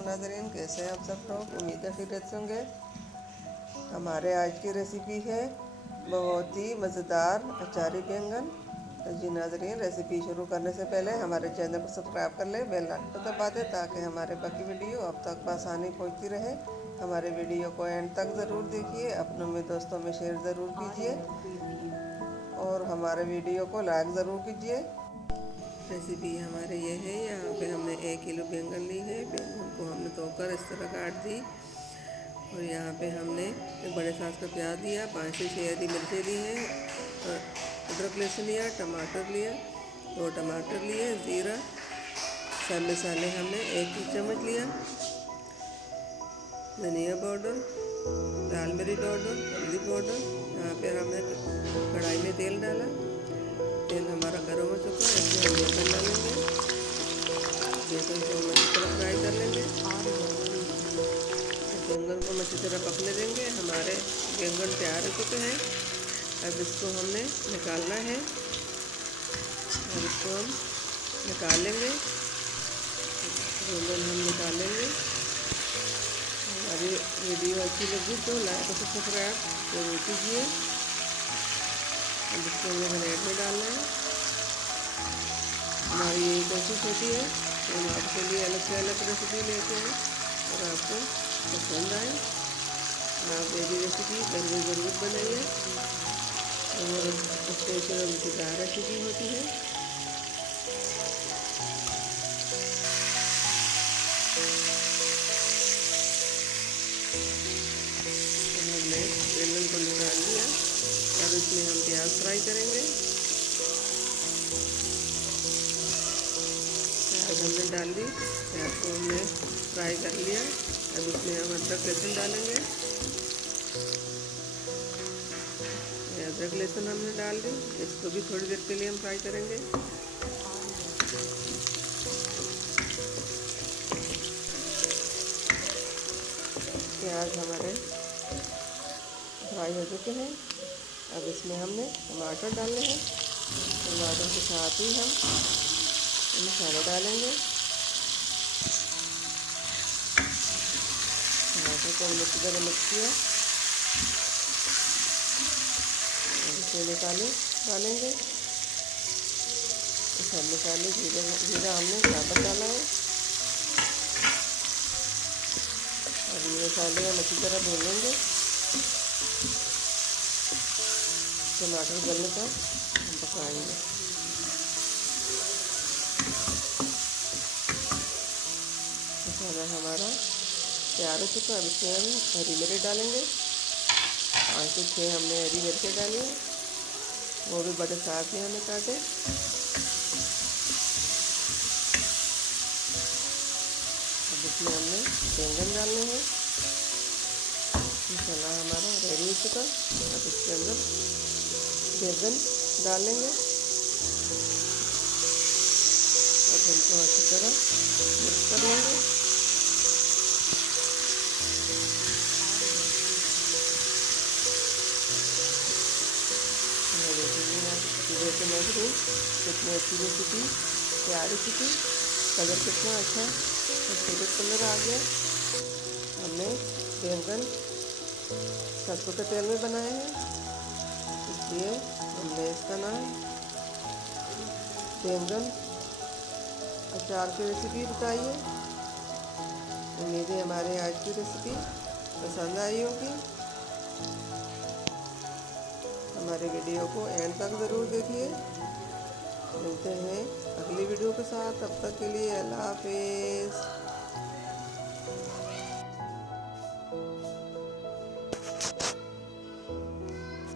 वालेकुम नाज़रीन, कैसे हैं आप सब लोग। उम्मीद है खैरियत से होंगे। हमारे आज की रेसिपी है बहुत ही मज़ेदार अचारी बैंगन। तो जी नाज़रीन, रेसिपी शुरू करने से पहले हमारे चैनल को सब्सक्राइब कर लें, बेल आइकन को दबा दें ताकि हमारे बाकी वीडियो अब तक आसानी पहुंचती रहे। हमारे वीडियो को एंड तक ज़रूर देखिए, अपनों में दोस्तों में शेयर ज़रूर कीजिए और हमारे वीडियो को लाइक ज़रूर कीजिए। रेसिपी हमारे ये है, यहाँ पे हमने 1 किलो बैंगन ली है। बैंगन को हमने धोकर इस तरह काट दी और यहाँ पे हमने एक बड़े साइज का प्याज दिया, 5 से 6 हरी मिर्चें ली हैं, अदरक लहसुन लिया, टमाटर लिया, 2 टमाटर लिए, ज़ीरा, सब मसाले हमने 1 चम्मच लिया, धनिया पाउडर, लाल मिर्च पाउडर, हल्दी पाउडर। यहाँ पे हमने कढ़ाई में तेल डाला, तेल हमारा गर्म हो चुका है, इसमें हम बेसन डालेंगे। बेसन को हम अच्छी तरह फ्राई कर लेंगे, बैंगन को हम अच्छी तरह पकने देंगे। हमारे बैंगन तैयार हो चुके हैं, अब इसको हमने निकालना है। अब इसको हम निकाल लेंगे, बैंगन हम निकालेंगे। हमारी वीडियो अच्छी लगी तो लाइक और सब्सक्राइब जरूर कीजिए। अब इसको हमें प्लेट में डालना है। हमारी यही कोशिश होती है कि हम आपके लिए अलग से अलग रेसिपी लेते हैं और आपको पसंद आए। आप मेरी रेसिपी घर में ज़रूर बनाइए और स्पेशल और मज़ेदार रेसिपी होती है। हमने बैंगन को निकाल लिया, अब इसमें हम प्याज फ्राई करेंगे। प्याज हमने डाल दी, प्याज को हमने फ्राई कर लिया। अब इसमें हम अदरक लहसुन डालेंगे। अदरक लहसुन हमने डाल दी, इसको भी थोड़ी देर के लिए हम फ्राई करेंगे। प्याज हमारे फ्राई हो चुके हैं, अब इसमें हमने टमाटर डालने हैं। टमाटर के साथ ही हम मसाला डालेंगे। टमाटर को हमने अच्छी तरह मिक्स किया, इसमें डालेंगे। सब मसाले जीरा हमने साबुत डाला है। अब ये मसाले हम अच्छी तरह भून लेंगे। टमाटर गलने तक हम पकाएंगे। मसाला हमारा तैयार हो चुका है, अब इसमें हम हरी मिर्च डालेंगे। 5 से 6 हमने हरी मिर्चें डाली है, वो भी बड़े साथ में हमने काटे। अब इसमें हमने बैंगन डालने हैं। मसाला हमारा रेडी हो चुका, अब इसके अंदर बैंगन डालेंगे और इनको अच्छी तरह मिक्स कर लेंगे। देखिए नाज़रीन, कितनी अच्छी रेसिपी तैयार हो चुकी। कलर कितना अच्छा खूबसूरत कलर आ गया। हमने बैंगन सरसों के तेल में बनाए हैं, इसलिए हमने इसका नाम बैंगन अचार की रेसिपी बताई है। उम्मीद है हमारे आज की रेसिपी पसंद आई होगी। हमारे वीडियो को एंड तक ज़रूर देखिए। मिलते हैं अगली वीडियो के साथ, तब तक के लिए अल्लाह हाफिज़।